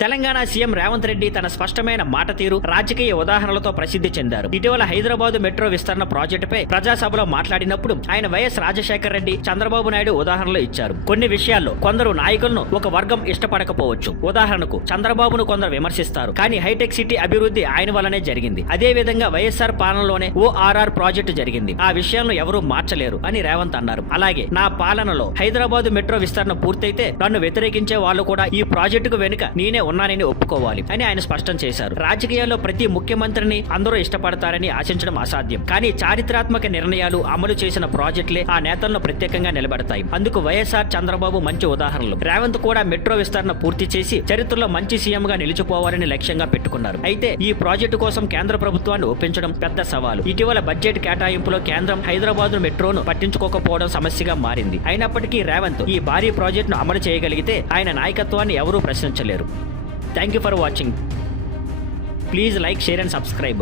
Telangana CM Revanth Reddy తన స్పష్టమైన మాట తీరు, రాజకీయ ఉదాహరణలతో ప్రసిద్ధి చెందారు. ఇటీవల హైదరాబాద్ మెట్రో విస్తరణ ప్రాజెక్టుపై ప్రజాసభలో మాట్లాడినప్పుడు ఆయన వైఎస్ రాజశేఖర రెడ్డి, చంద్రబాబు నాయుడు ఉదాహరణలు ఇచ్చారు. కొన్ని విషయాల్లో కొందరు నాయకులను ఒక వర్గం ఇష్టపడకపోవచ్చు. ఉదాహరణకు చంద్రబాబును కొందరు విమర్శిస్తారు, కానీ హైటెక్ సిటీ అభివృద్ధి ఆయన వల్లనే జరిగింది. అదే విధంగా వైఎస్ఆర్ పాలనలోనే ఓఆర్ఆర్ ప్రాజెక్టు జరిగింది. ఆ విషయాలను ఎవరూ మార్చలేరు అని రేవంత్ అన్నారు. అలాగే నా పాలనలో హైదరాబాద్ మెట్రో విస్తరణ పూర్తయితే నన్ను వ్యతిరేకించే వాళ్ళు కూడా ఈ ప్రాజెక్టుకు వెనుక నేనే ఉన్నానని ఒప్పుకోవాలి అని ఆయన స్పష్టం చేశారు. రాజకీయాల్లో ప్రతి ముఖ్యమంత్రిని అందరూ ఇష్టపడతారని ఆశించడం అసాధ్యం. కానీ చారిత్రాత్మక నిర్ణయాలు అమలు చేసిన ప్రాజెక్టులే ఆ నేతలను ప్రత్యేకంగా నిలబెడతాయి. అందుకు వైఎస్ఆర్, చంద్రబాబు మంచి ఉదాహరణలు. రేవంత్ కూడా మెట్రో విస్తరణ పూర్తి చేసి చరిత్రలో మంచి సీఎం గా నిలిచిపోవాలని లక్ష్యంగా పెట్టుకున్నారు. అయితే ఈ ప్రాజెక్టు కోసం కేంద్ర ప్రభుత్వాన్ని ఒప్పించడం పెద్ద సవాలు. ఇటీవల బడ్జెట్ కేటాయింపులో కేంద్రం హైదరాబాద్ మెట్రోను పట్టించుకోకపోవడం సమస్యగా మారింది. అయినప్పటికీ రేవంత్ ఈ భారీ ప్రాజెక్టును అమలు చేయగలిగితే ఆయన నాయకత్వాన్ని ఎవరూ ప్రశ్నించలేరు. Thank you for watching. Please like, share and subscribe.